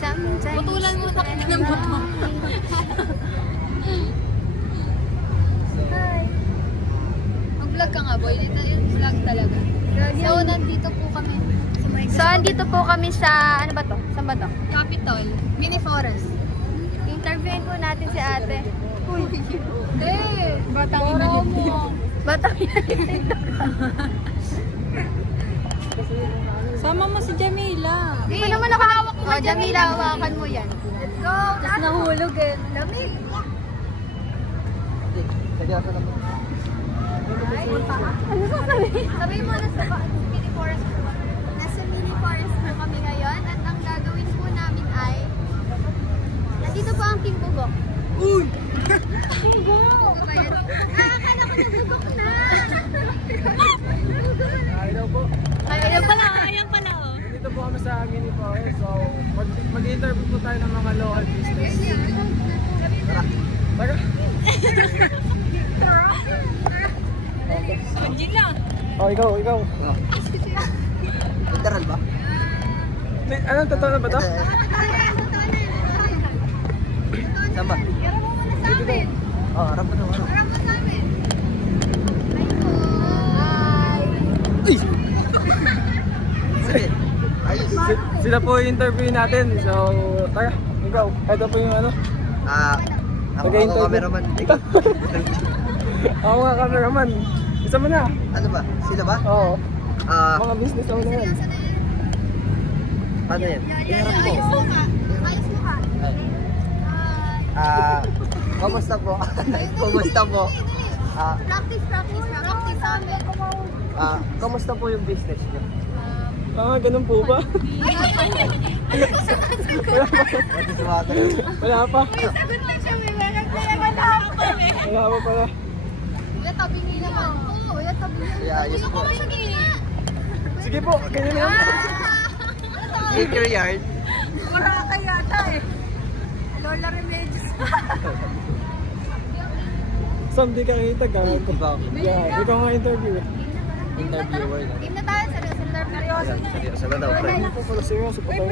Butulan mo na kita ng buto. Hi. Mag-vlog ka nga, boy. Ito yung vlog talaga. So, nandito po kami. So, andito po kami sa, ano ba to? Saan ba to? Capitol. Mini Forest. Interviewin po natin si ate. Uy. Batang ina mo. Batang Sama mo si Jamila. Hindi mo naman nakahawak ko. Oh, Jamila, hawakan mo yan. Let's go. Tapos nahulog eh. Lamig. Ano sasabihin? Sabihin mo na sa mini forest po. Nasa mini forest po kami ngayon at ang gagawin po namin ay nandito po ang Team Bugok. Uy! Bugok! Akala ko nabugok na! Hello po. Ayan pala, ayan pala oh. Dito po kami sa mini forest. So, mag-interview po tayo ng mga local business. Tara. Angela! Oh, ikaw. Literal ba? Anong totoo na ba ito? Saan ba? Harap mo muna sa amin! Oo, harap mo na. Harap mo sa amin! Hi! Uy! Sige. Ayos. Sila po yung interview natin. So, tara. Ikaw. Ito po yung ano. Ako Mag-interview. cameraman. Ikaw. Ako nga cameraman. Isa mo na. Ano ba? Sila ba? Oo. Ah, Mga business na na yan. paano yan? Iharap mo. Ayos mo ka! Ayos mo ka! Kamusta po? Kamusta po? Practice sa amin. Kamusta po yung business niyo? Ganun po ba? Wala pa. Sagot na siya, may meron talaga na ako. Wala pa pala. Wala tabi niya naman. Oo, wala tabi niya. Yeah, ayos po. Sige po, ganyan na yan. Acre yard. Wala ka yata eh. Lola Remedios. Someday ka kita gamit ko ba? Yeah, ikaw nga interview eh. Interviewer lang. Game na tayo, seryoso. Seryoso na daw, friend. Hindi po pala seryoso po tayo.